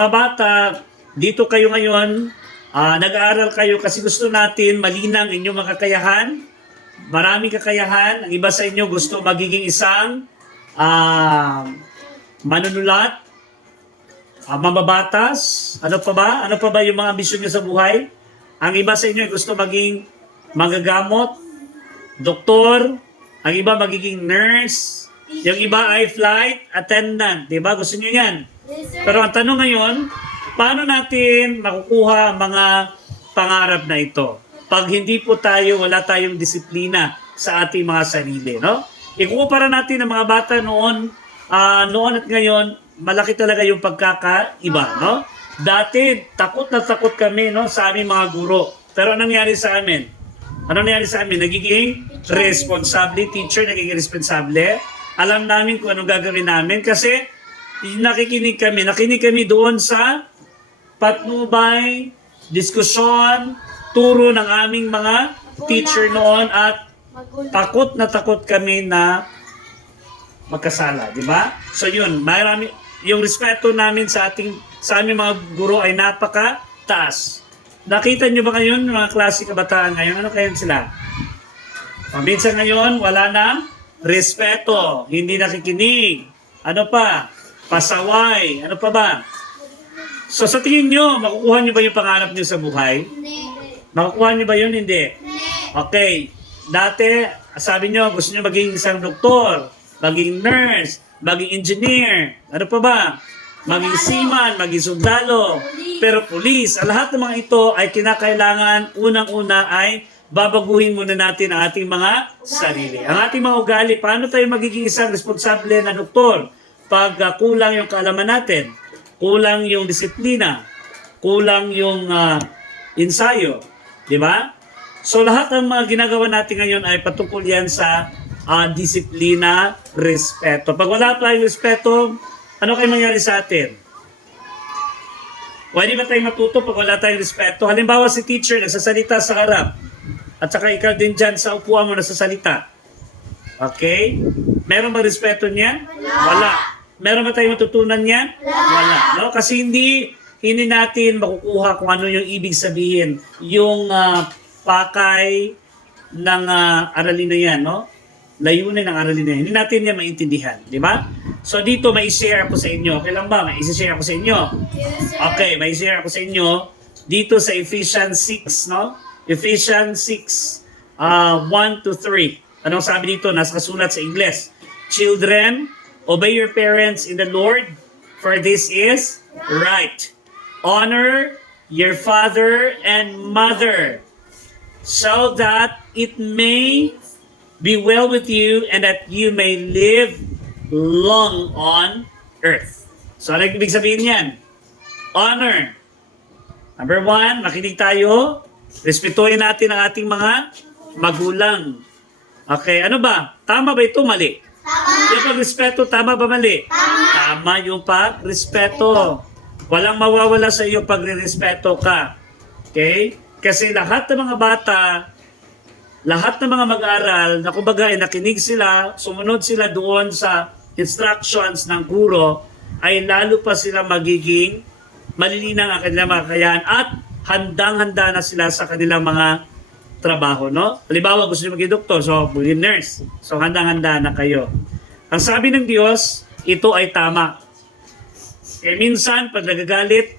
Mga bata, dito kayo ngayon, nag-aaral kayo kasi gusto natin malinang inyong mga kakayahan. Maraming kakayahan. Ang iba sa inyo gusto magiging isang manunulat, mababatas. Ano pa ba? Ano pa ba yung mga ambisyon nyo sa buhay? Ang iba sa inyo gusto maging manggagamot, doktor. Ang iba magiging nurse. Yung iba ay flight attendant. Diba? Gusto nyo yan. Pero ang tanong ngayon, paano natin makukuha ang mga pangarap na ito? Pag hindi po tayo, wala tayong disiplina sa ating mga sarili, no? Ikukumpara natin ang mga bata noon at ngayon, malaki talaga yung pagkakaiba, no? Dati, takot na takot kami, no, sa aming mga guro. Pero anong nangyari sa amin? Anong nangyari sa amin? Nagiging responsable, teacher, nagiging responsable. Alam namin kung anong gagawin namin kasi nakikinig kami doon sa patnubay, diskusyon, turo ng aming mga teacher noon at takot na takot kami na magkasala, di ba? So yun, marami, yung respeto namin sa aming mga guro ay napaka-taas. Nakita nyo ba ngayon, mga klase kabataan ngayon? Ano kayo sila? Minsan ngayon, wala nang respeto, hindi nakikinig. Ano pa? Pasaway. Ano pa ba? So sa tingin nyo, makukuha nyo ba yung pangarap nyo sa buhay? Hindi. Makukuha nyo ba yun? Hindi. Okay. Dati, sabi nyo, gusto nyo maging isang doktor, maging nurse, maging engineer. Ano pa ba? Maging seaman, maging sundalo. Pero police, lahat ng mga ito ay kinakailangan, unang-una ay babaguhin muna natin ang ating mga sarili. Ang ating mga ugali, paano tayo magiging isang responsable na doktor? Pag kulang yung kaalaman natin, kulang yung disiplina, kulang yung ensayo, di ba? So lahat ng mga ginagawa natin ngayon ay patungkol yan sa disiplina, respeto. Pag wala tayong respeto, ano kayo mangyari sa atin? Pwede ba tayong matuto pag wala tayong respeto? Halimbawa si teacher nagsasalita sa harap at saka ikaw din dyan sa upuan mo nagsasalita. Okay? Meron ba respeto niyan? Wala. Meron ba tayong matutunan niyan? Wala. No? Kasi hindi natin makukuha kung ano yung ibig sabihin. Yung pakay ng aralin na yan, no? Layunin ng aralin na yan. Hindi natin yan maintindihan. Di ba? So dito may i-share ako sa inyo. Okay lang ba? May i-share ako sa inyo. Okay, may i-share ako sa inyo. Dito sa Ephesians 6, no? Ephesians 6, 1 to 3. Anong sabi dito? Nasa kasulat sa Ingles. Children, obey your parents in the Lord, for this is right. Honor your father and mother, so that it may be well with you and that you may live long on earth. So, ano ibig sabihin yan? Honor. Number 1, makinig tayo. Respetuhin natin ang ating mga magulang. Okay, ano ba? Tama ba ito? Mali? Tama. Yung pagrespeto, tama ba mali? Tama yung pagrespeto. Walang mawawala sa iyo pag respeto ka. Okay? Kasi lahat ng mga bata, lahat ng mga mag-aral, na kumbaga ay nakinig sila, sumunod sila doon sa instructions ng guro, ay lalo pa sila magiging malilinang ang kanilang mga kakayahan at handang-handa na sila sa kanilang mga trabaho, no? Halimbawa, gusto niyo maging doktor, so maging nurse. So handang-handa na kayo. Ang sabi ng Diyos, ito ay tama. Eh minsan, pag nagagalit,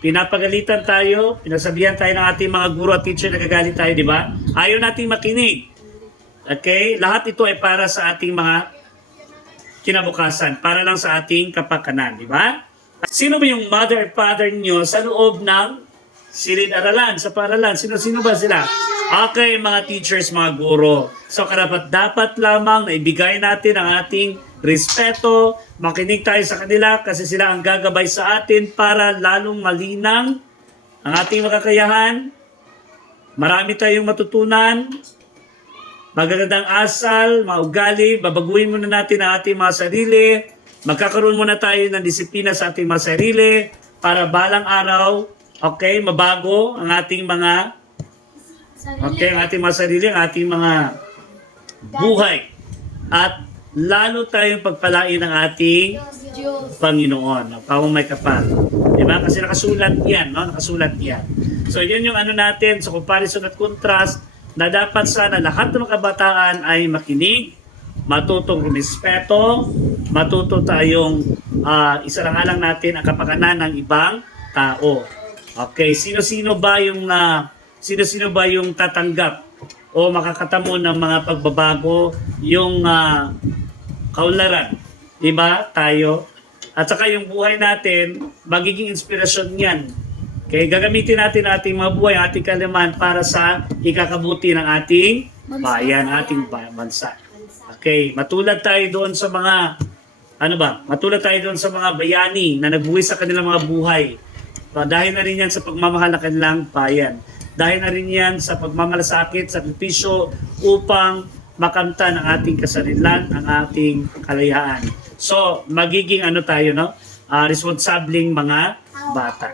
pinapagalitan tayo, pinasabihan tayo ng ating mga guro at teacher, nagagalit tayo, di ba? Ayaw nating makinig. Okay? Lahat ito ay para sa ating mga kinabukasan, para lang sa ating kapakanan, di ba? Sino ba yung mother at father niyo sa loob ng silid-aralan, sa paaralan? Sino ba sila? Okay, mga teachers, mga guro. So, dapat lamang na ibigay natin ang ating respeto, makinig tayo sa kanila kasi sila ang gagabay sa atin para lalong malinang ang ating makakayahan. Marami tayong matutunan. Magagandang asal, mga ugali, babaguhin muna natin ang ating mga sarili. Magkakaroon muna tayo ng disiplina sa ating mga sarili para balang araw, okay, mabago ang ating mga ang ating mga sarili, ang ating mga buhay. At lalo tayong pagpalain ng ating Panginoon. Pawang may kapal. Diba? Kasi nakasulat yan, no? Nakasulat yan. So, yun yung ano natin, sa comparison at contrast, na dapat sana lahat ng mga kabataan ay makinig, matutong rumispeto, matuto tayong isarangalang natin ang kapakanan ng ibang tao. Okay, sino-sino ba yung tatanggap o makakatamo ng mga pagbabago, yung kaunlaran, di ba? Tayo. At saka yung buhay natin, magiging inspirasyon yan. Okay, gagamitin natin ating mga buhay, ating kalaman para sa ikakabuti ng ating bayan, ating bansa. Okay, matulad tayo doon sa mga matulad tayo doon sa mga bayani na nagbuhay sa kanilang mga buhay. Dahil na rin yan sa pagmamahal ng kanilang bayan. Dahil na rin yan sa pagmamalasakit, sakripisyo upang makamta ng ating kasarilan, ang ating kalayaan. So, magiging tayo, no? Responsableng mga bata.